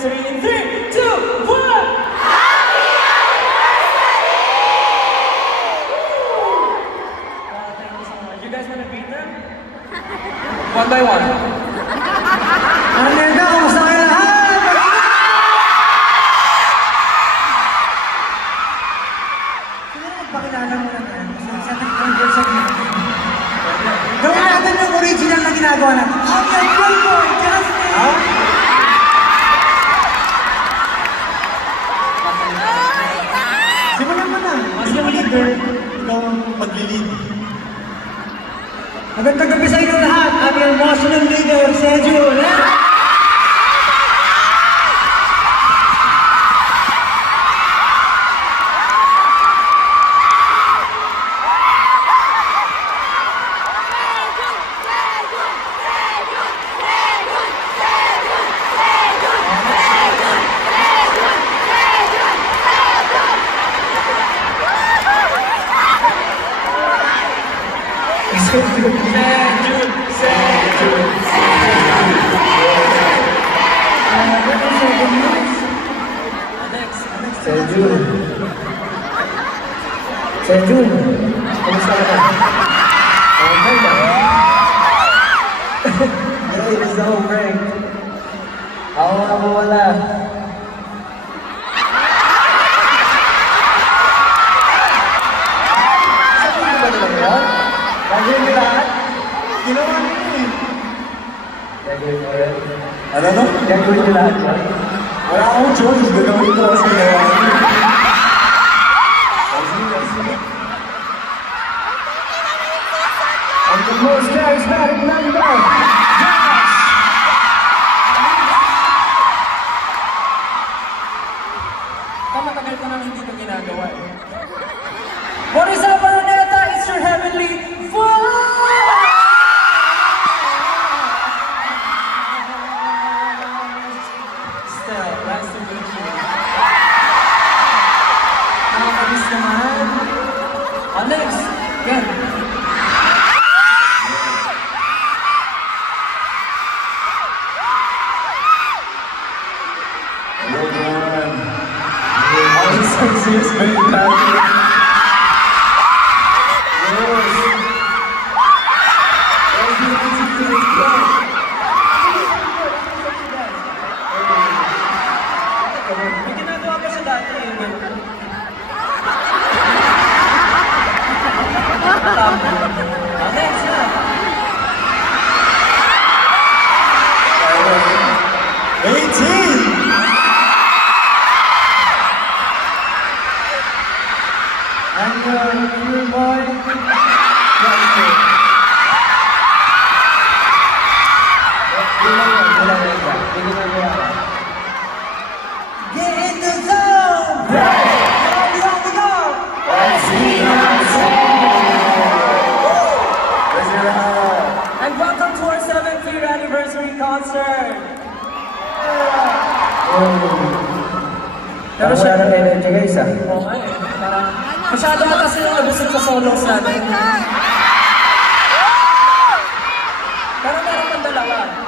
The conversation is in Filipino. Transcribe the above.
anniversary in 3, 2, 1! Thank you so much. You guys want to greet them? One by one. Ano na, kamusta kayo lahat? Siguro magpakilala mo na tayo. Sa nag-converse sa dito. Gawin natin yung original na ginagawa natin. I'm your good boy, Justin! Simulan mo na. Kasi yung leader, ikaw ang mag-lead. Magandang gabi sa inyo lahat. I'm your Muslim leader, Sejun. Sejun, kamusta ka na? Okay ba? Hey, it's the whole prank. Ako nga mawala. Sabihin ba naman yan? Gagawin mo lahat? Ginawa mo eh. Gagawin mo rin? Ano no? Gagawin mo lahat yan? Wala akong choice. Gagawin ko kasi ginawa mo. And the most charismatic member, Josh! Matagal ko nang hindi ito ginagawa eh. What is up, Araneta? It's your heavenly voice! Still, nice to meet you. Nakakamiss naman. Next, again. Sexiest baby Patrick. May ginagawa pa siya dati eh. Next na. 18! And your new boy, Justin. Get in the zone! Right! On the go! Let's see And welcome to our 7th year anniversary concert. Pero siya na energy guys ah. Oo nga eh. Parang masyado ata silang nabusog sa solos natin. Pero meron pang dalawa.